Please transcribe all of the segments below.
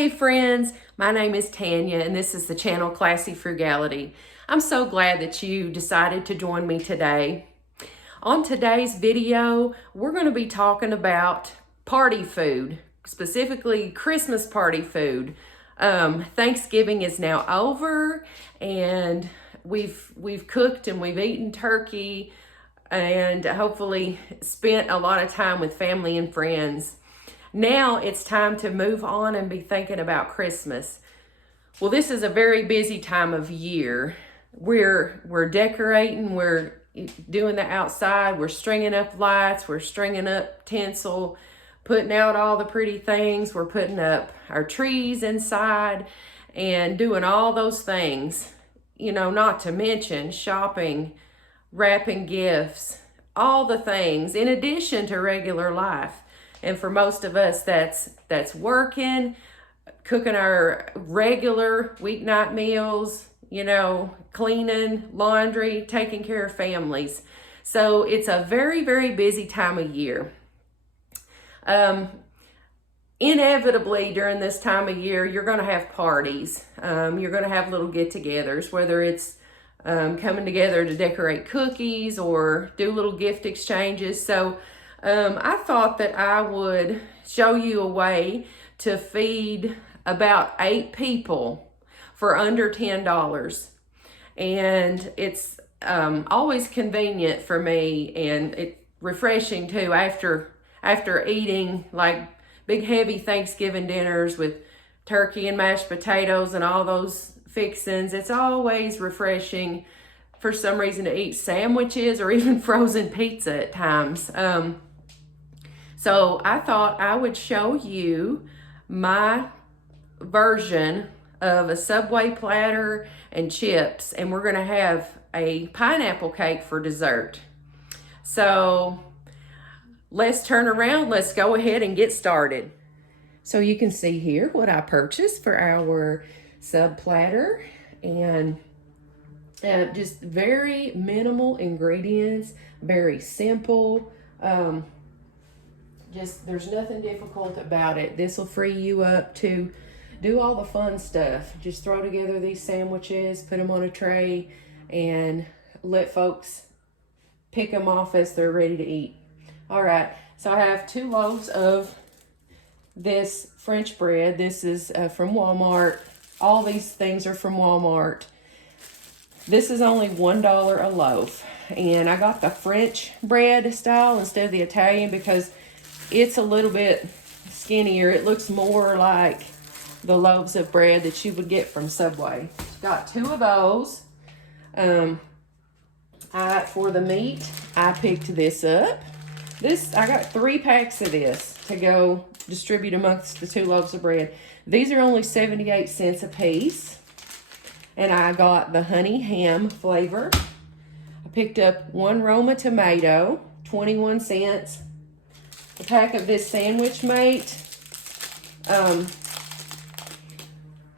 Hey friends, my name is Tanya and this is the channel Classy Frugality. I'm so glad that you decided to join me today. On today's video, we're going to be talking about party food, specifically Christmas party food. Thanksgiving is now over and we've cooked and we've eaten turkey and hopefully spent a lot of time with family and friends. Now it's time to move on and be thinking about Christmas. Well, this is a very busy time of year. We're decorating, we're doing the outside, we're stringing up lights, we're stringing up tinsel, putting out all the pretty things, we're putting up our trees inside and doing all those things. You know, not to mention shopping, wrapping gifts, all the things in addition to regular life. And for most of us, that's working, cooking our regular weeknight meals, you know, cleaning, laundry, taking care of families. So it's a very, very busy time of year. Inevitably, during this time of year, you're going to have parties. You're going to have little get-togethers, whether it's coming together to decorate cookies or do little gift exchanges. So I thought that I would show you a way to feed about 8 people for under $10. And it's always convenient for me, and it's refreshing too after eating like big heavy Thanksgiving dinners with turkey and mashed potatoes and all those fixings. It's always refreshing for some reason to eat sandwiches or even frozen pizza at times. So I thought I would show you my version of a Subway platter and chips, and we're gonna have a pineapple cake for dessert. So let's turn around, let's go ahead and get started. So you can see here what I purchased for our sub platter, and just very minimal ingredients, very simple. Just there's nothing difficult about it. This will free you up to do all the fun stuff. Just throw together these sandwiches, put them on a tray, and let folks pick them off as they're ready to eat. All right, so I have 2 loaves of this French bread. This is from Walmart. All these things are from Walmart. This is only $1 a loaf. And I got the French bread style instead of the Italian because it's a little bit skinnier. It looks more like the loaves of bread that you would get from Subway. Got 2 of those. For the meat, I picked this up. I got 3 packs of this to go distribute amongst the 2 loaves of bread. These are only 78 cents a piece. And I got the honey ham flavor. I picked up 1 Roma tomato, 21 cents. A pack of this sandwich mate.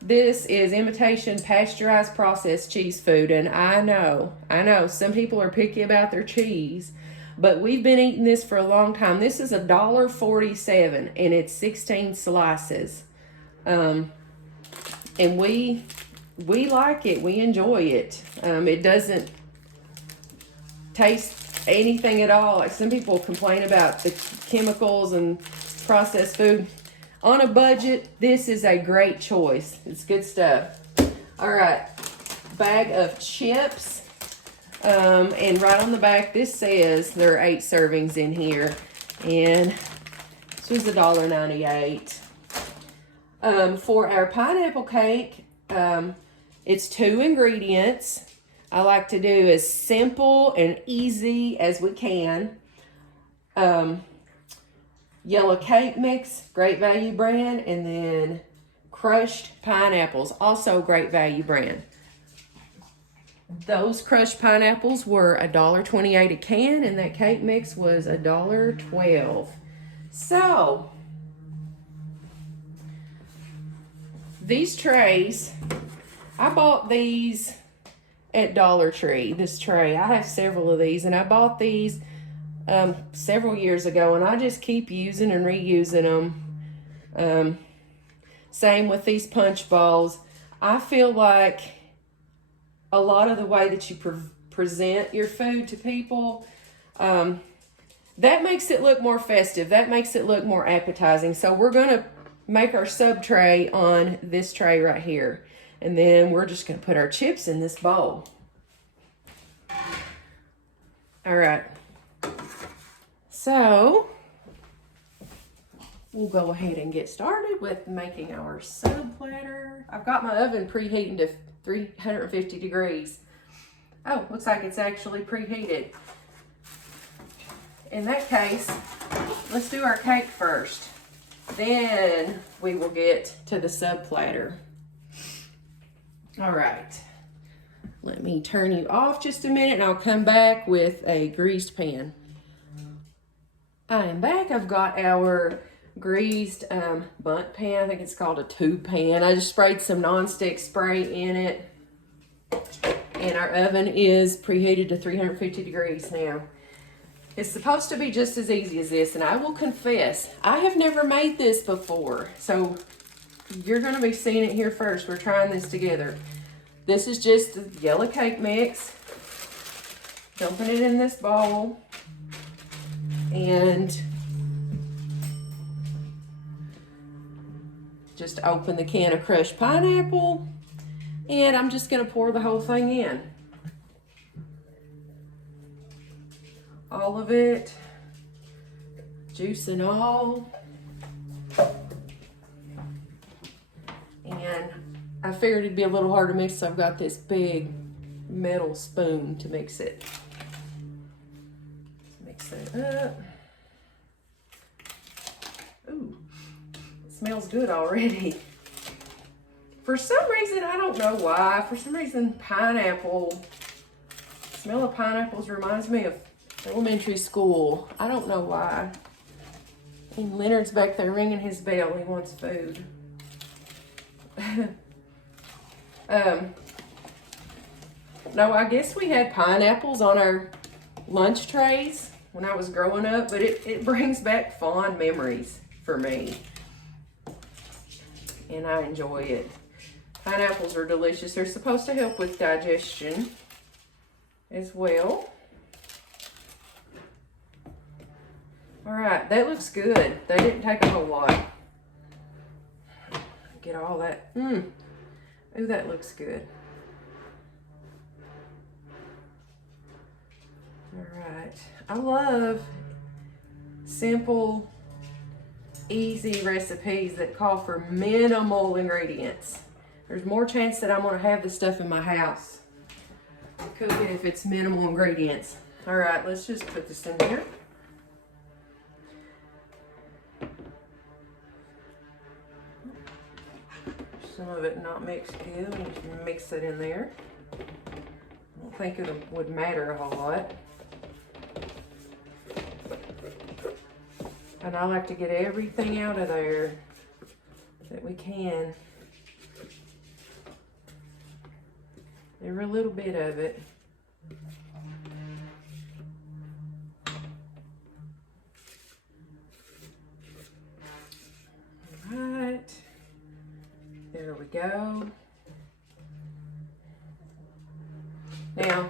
This is imitation pasteurized processed cheese food, and I know some people are picky about their cheese, but we've been eating this for a long time. This is $1.47 and it's 16 slices. And we like it, we enjoy it. It doesn't taste anything at all. Like some people complain about the chemicals and processed food. On a budget, this is a great choice. It's good stuff. All right, bag of chips. And right on the back, this says there are 8 servings in here. And this was $1.98. For our pineapple cake, it's 2 ingredients. I like to do as simple and easy as we can. Yellow cake mix, Great Value brand, and then crushed pineapples, also Great Value brand. Those crushed pineapples were $1.28 a can, and that cake mix was $1.12. So these trays, I bought these at Dollar Tree. This tray, I have several of these, and I bought these several years ago, and I just keep using and reusing them. Same with these punch bowls. I feel like a lot of the way that you present your food to people, that makes it look more festive. That makes it look more appetizing. So we're going to make our sub tray on this tray right here. And then we're just going to put our chips in this bowl. All right. So we'll go ahead and get started with making our sub platter. I've got my oven preheating to 350 degrees. Oh, looks like it's actually preheated. In that case, let's do our cake first. Then we will get to the sub platter. All right. Let me turn you off just a minute and I'll come back with a greased pan. I am back. I've got our greased bundt pan. I think it's called a tube pan. I just sprayed some nonstick spray in it. And our oven is preheated to 350 degrees now. It's supposed to be just as easy as this, and I will confess, I have never made this before. So you're going to be seeing it here first. We're trying this together. This is just the yellow cake mix. Dumping it in this bowl. And just open the can of crushed pineapple. And I'm just going to pour the whole thing in. All of it. Juice and all. And I figured it'd be a little hard to mix, so I've got this big metal spoon to mix it. Mix it up. Ooh, it smells good already. For some reason, I don't know why, for some reason pineapple, smell of pineapples reminds me of elementary school. I don't know why. And Leonard's back there ringing his bell. He wants food. No, I guess we had pineapples on our lunch trays when I was growing up, but it brings back fond memories for me. And I enjoy it. Pineapples are delicious. They're supposed to help with digestion as well. All right, that looks good. They didn't take a whole lot. Get all that. Ooh, that looks good. All right. I love simple, easy recipes that call for minimal ingredients. There's more chance that I'm going to have this stuff in my house. Cook it if it's minimal ingredients. All right, let's just put this in here. Some of it not mixed good. We just mix it in there. I don't think it would matter a whole lot. And I like to get everything out of there that we can. Every little bit of it. All right. There we go. Now,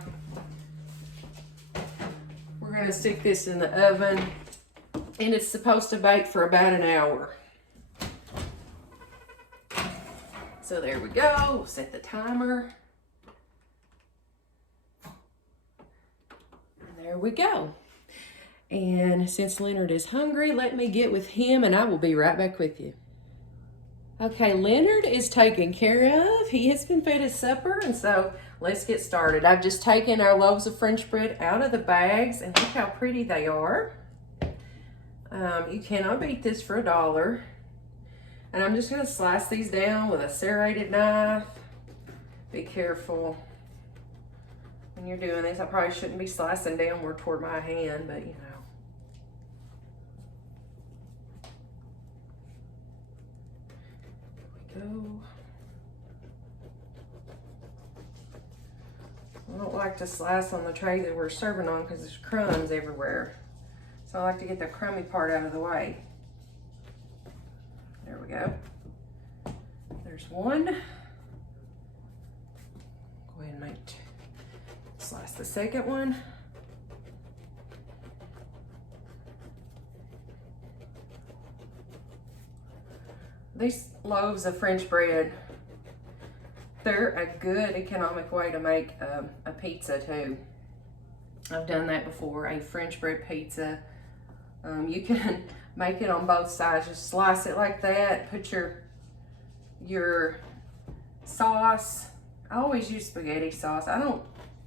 we're going to stick this in the oven, and it's supposed to bake for about an hour. So there we go. We'll set the timer. And there we go. And since Leonard is hungry, let me get with him, and I will be right back with you. Okay, Leonard is taken care of. He has been fed his supper, and so let's get started. I've just taken our loaves of French bread out of the bags, and look how pretty they are. You cannot beat this for $1. And I'm just going to slice these down with a serrated knife. Be careful when you're doing this. I probably shouldn't be slicing downward toward my hand, but you know. Go. I don't like to slice on the tray that we're serving on because there's crumbs everywhere. So I like to get the crummy part out of the way. There we go. There's one. Go ahead and slice the second one. These loaves of French bread, they're a good economic way to make a pizza too. I've done that before, a French bread pizza. You can make it on both sides. Just slice it like that, put your sauce. I always use spaghetti sauce. I don't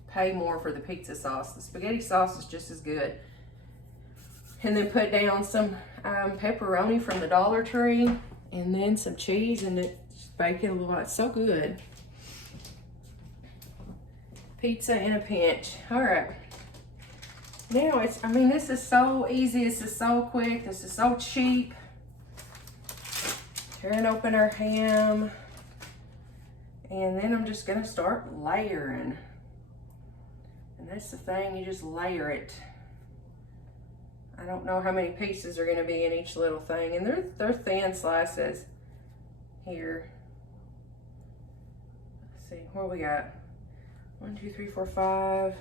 pay more for the pizza sauce. The spaghetti sauce is just as good. And then put down some pepperoni from the Dollar Tree, and then some cheese, and just bake it a little bit. It's so good. Pizza in a pinch. All right. Now this is so easy. This is so quick. This is so cheap. Tearing open our ham. And then I'm just gonna start layering. And that's the thing, you just layer it. I don't know how many pieces are gonna be in each little thing. And they're thin slices here. Let's see, what we got? 1, 2, 3, 4, 5.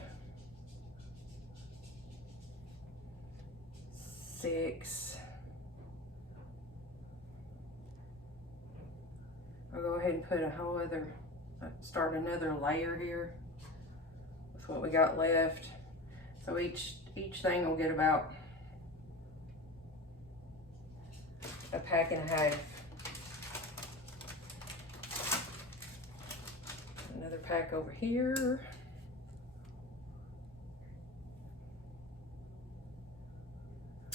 6. I'll go ahead and put start another layer here with what we got left. So each thing will get about a pack and a half. Another pack over here.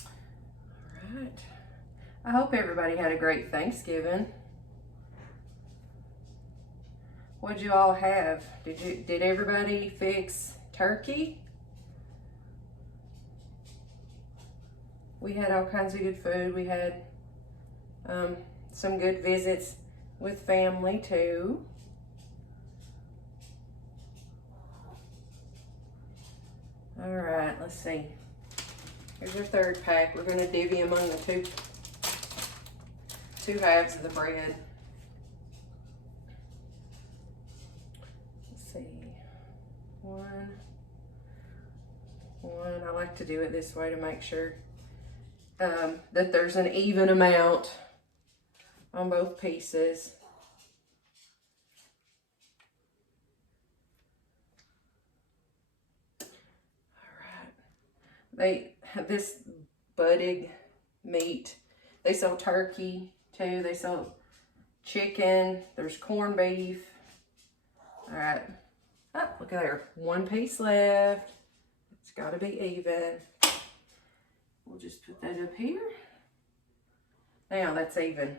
All right. I hope everybody had a great Thanksgiving. What'd you all have? Did everybody fix turkey? We had all kinds of good food. We had some good visits with family too. All right, let's see. Here's your third pack. We're going to divvy among the two halves of the bread. Let's see. One. I like to do it this way to make sure that there's an even amount on both pieces. They have this budding meat. They sell turkey too. They sell chicken. There's corned beef. All right. Oh, look at there. One piece left. It's got to be even. We'll just put that up here. Now that's even.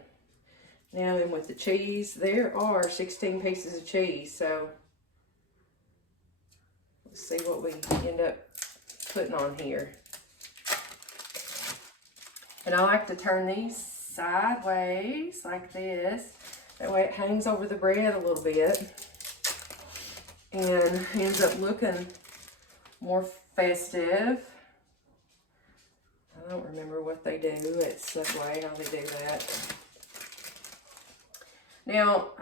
Now in with the cheese. There are 16 pieces of cheese. So let's see what we end up putting on here. And I like to turn these sideways like this. That way it hangs over the bread a little bit and ends up looking more festive. I don't remember what they do at Subway, how they do that. Now,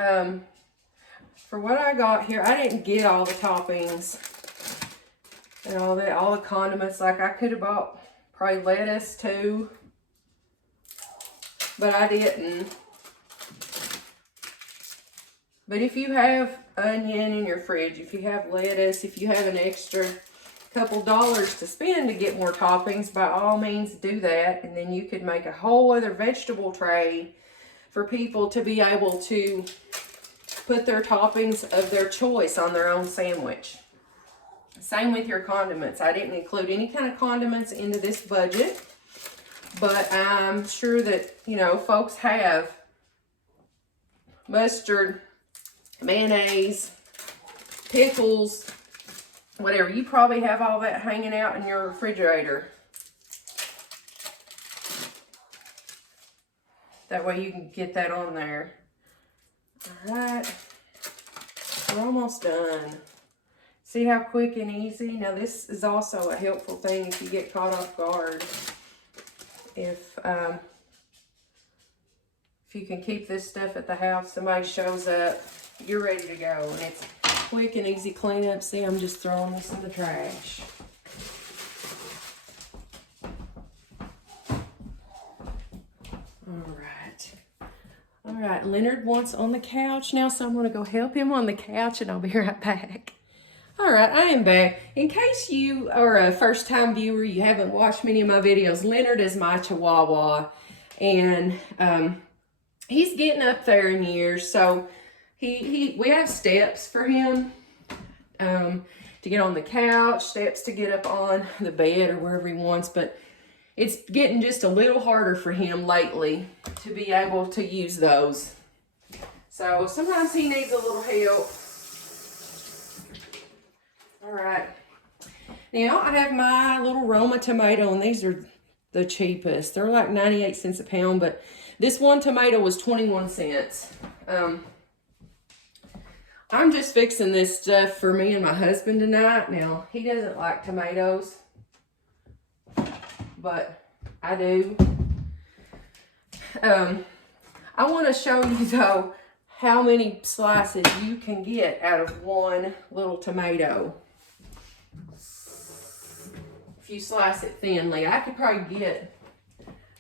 for what I got here, I didn't get all the toppings and all the condiments. Like I could have bought probably lettuce too, but I didn't. But if you have onion in your fridge, if you have lettuce, if you have an extra couple dollars to spend to get more toppings, by all means do that. And then you could make a whole other vegetable tray for people to be able to put their toppings of their choice on their own sandwich. Same with your condiments. I didn't include any kind of condiments into this budget, but I'm sure that, you know, folks have mustard, mayonnaise, pickles, whatever. You probably have all that hanging out in your refrigerator. That way you can get that on there. All right, we're almost done. See how quick and easy? Now this is also a helpful thing if you get caught off guard. If If you can keep this stuff at the house, somebody shows up, you're ready to go. And it's quick and easy cleanup. See, I'm just throwing this in the trash. All right, Leonard wants on the couch now, so I'm gonna go help him on the couch and I'll be right back. All right, I am back. In case you are a first-time viewer, you haven't watched many of my videos, Leonard is my Chihuahua, and he's getting up there in years, so we have steps for him to get on the couch, steps to get up on the bed or wherever he wants, but it's getting just a little harder for him lately to be able to use those. So sometimes he needs a little help. All right. Now I have my little Roma tomato, and these are the cheapest. They're like 98 cents a pound, but this one tomato was 21 cents. I'm just fixing this stuff for me and my husband tonight. Now, he doesn't like tomatoes, but I do. I want to show you though how many slices you can get out of one little tomato. If you slice it thinly, I could probably get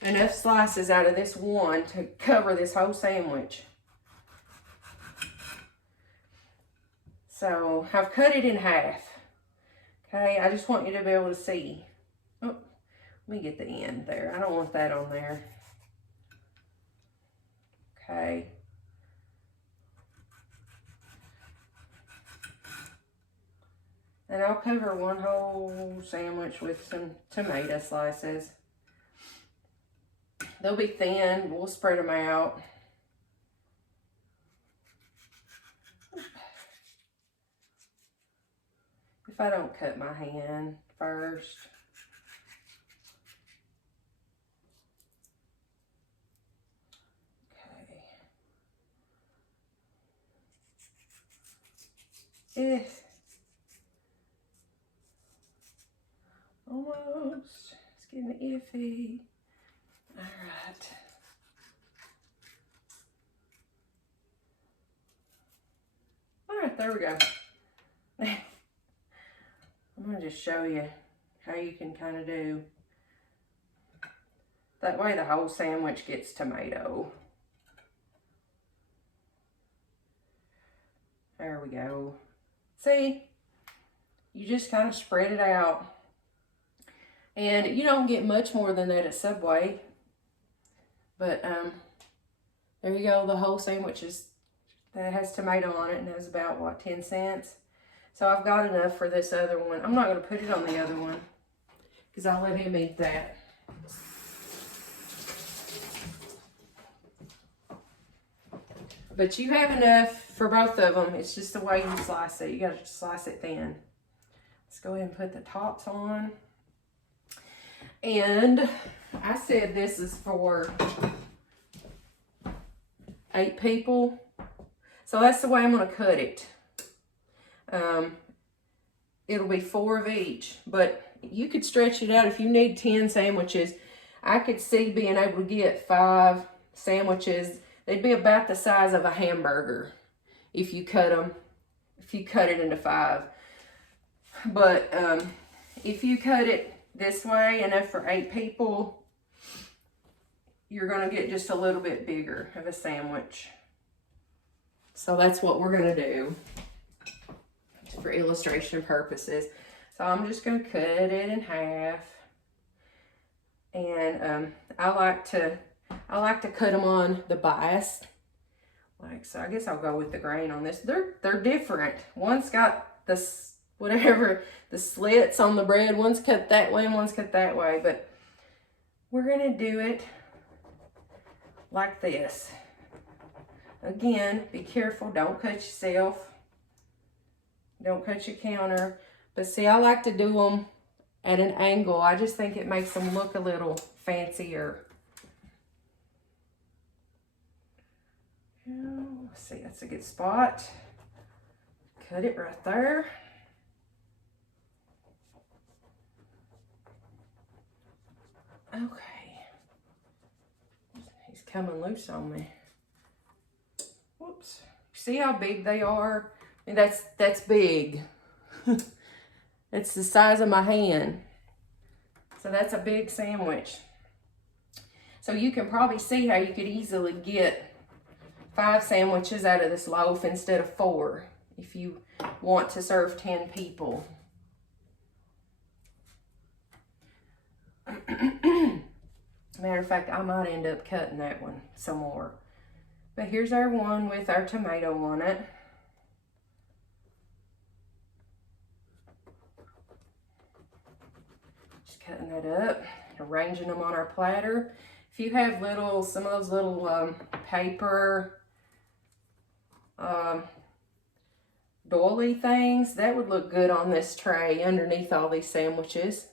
enough slices out of this one to cover this whole sandwich. So I've cut it in half. Okay, I just want you to be able to see. Oh, let me get the end there. I don't want that on there. Okay. And I'll cover one whole sandwich with some tomato slices. They'll be thin. We'll spread them out. If I don't cut my hand first. Okay. Almost. It's getting iffy. All right. All right, there we go. I'm going to just show you how you can kind of do. That way the whole sandwich gets tomato. There we go. See? You just kind of spread it out. And you don't get much more than that at Subway. But there you go. The whole sandwich that has tomato on it, and that's about, what, 10 cents? So I've got enough for this other one. I'm not going to put it on the other one because I'll let him eat that. But you have enough for both of them. It's just the way you slice it. You got to slice it thin. Let's go ahead and put the tops on. And I said this is for 8 people. So that's the way I'm going to cut it. It'll be 4 of each, but you could stretch it out if you need 10 sandwiches. I could see being able to get 5 sandwiches. They'd be about the size of a hamburger if you cut them, if you cut it into 5. But if you cut it this way, enough for 8 people, you're going to get just a little bit bigger of a sandwich. So that's what we're going to do for illustration purposes. So I'm just going to cut it in half. And I like to cut them on the bias. Like so, I guess I'll go with the grain on this. They're different. One's got this whatever the slits on the bread. One's cut that way and one's cut that way. But we're gonna do it like this. Again, be careful. Don't cut yourself. Don't cut your counter. But see, I like to do them at an angle. I just think it makes them look a little fancier. Let's see, that's a good spot. Cut it right there. Okay. He's coming loose on me. See how big they are? I mean, that's big. It's the size of my hand. So that's a big sandwich. So you can probably see how you could easily get 5 sandwiches out of this loaf instead of 4 if you want to serve 10 people. Matter of fact, I might end up cutting that one some more. But here's our one with our tomato on it. Just cutting that up, arranging them on our platter. If you have some of those little paper doily things, that would look good on this tray underneath all these sandwiches.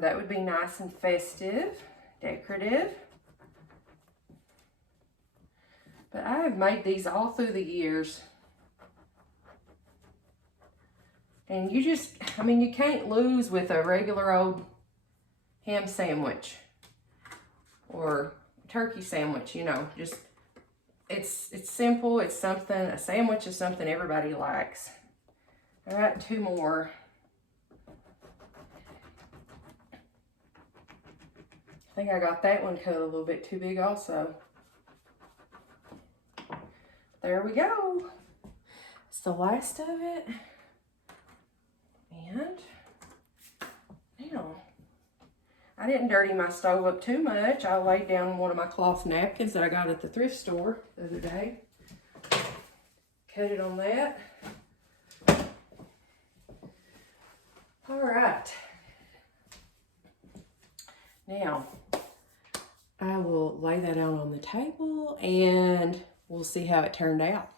That would be nice and festive, decorative. But I have made these all through the years. And you just, I mean, you can't lose with a regular old ham sandwich or turkey sandwich, you know. Just, it's simple, it's something, a sandwich is something everybody likes. All right, 2 more. I think I got that one cut a little bit too big also. There we go. It's the last of it. And now, I didn't dirty my stove up too much. I laid down one of my cloth napkins that I got at the thrift store the other day. Cut it on that. All right. Now, I will lay that out on the table and we'll see how it turned out.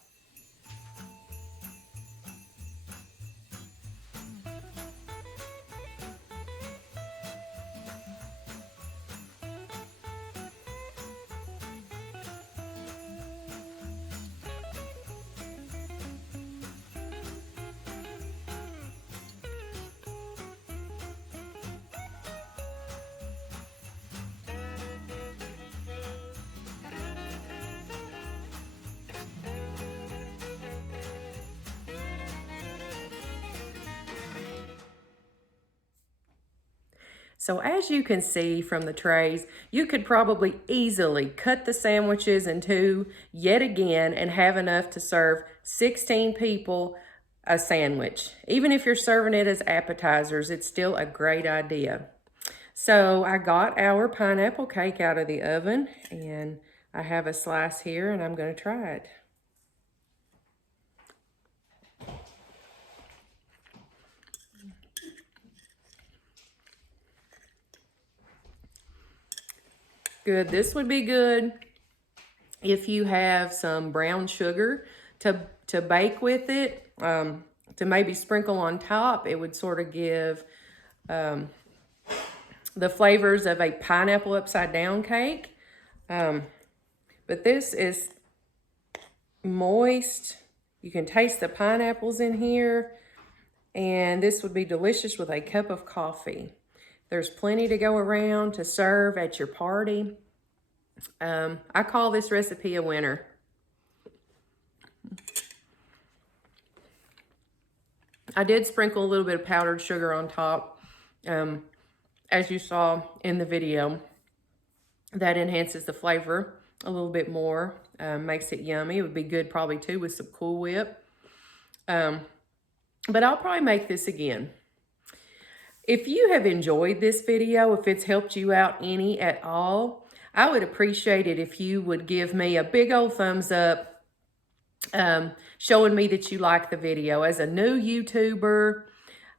So as you can see from the trays, you could probably easily cut the sandwiches in 2 yet again and have enough to serve 16 people a sandwich. Even if you're serving it as appetizers, it's still a great idea. So I got our pineapple cake out of the oven and I have a slice here and I'm going to try it. Good. This would be good if you have some brown sugar to bake with it, to maybe sprinkle on top. It would sort of give the flavors of a pineapple upside down cake. But this is moist. You can taste the pineapples in here, and this would be delicious with a cup of coffee. There's plenty to go around to serve at your party. I call this recipe a winner. I did sprinkle a little bit of powdered sugar on top, as you saw in the video. That enhances the flavor a little bit more, makes it yummy. It would be good probably too with some Cool Whip. But I'll probably make this again. If you have enjoyed this video, if it's helped you out any at all, I would appreciate it if you would give me a big old thumbs up, showing me that you like the video. As a new YouTuber,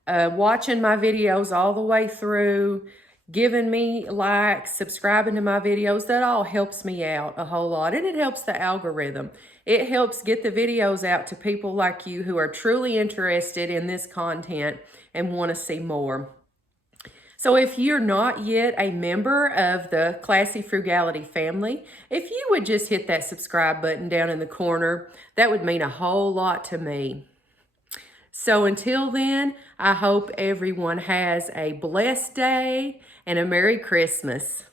watching my videos all the way through, giving me likes, subscribing to my videos, that all helps me out a whole lot. And it helps the algorithm. It helps get the videos out to people like you who are truly interested in this content and want to see more. So if you're not yet a member of the Classy Frugality family, if you would just hit that subscribe button down in the corner, that would mean a whole lot to me. So until then, I hope everyone has a blessed day and a Merry Christmas.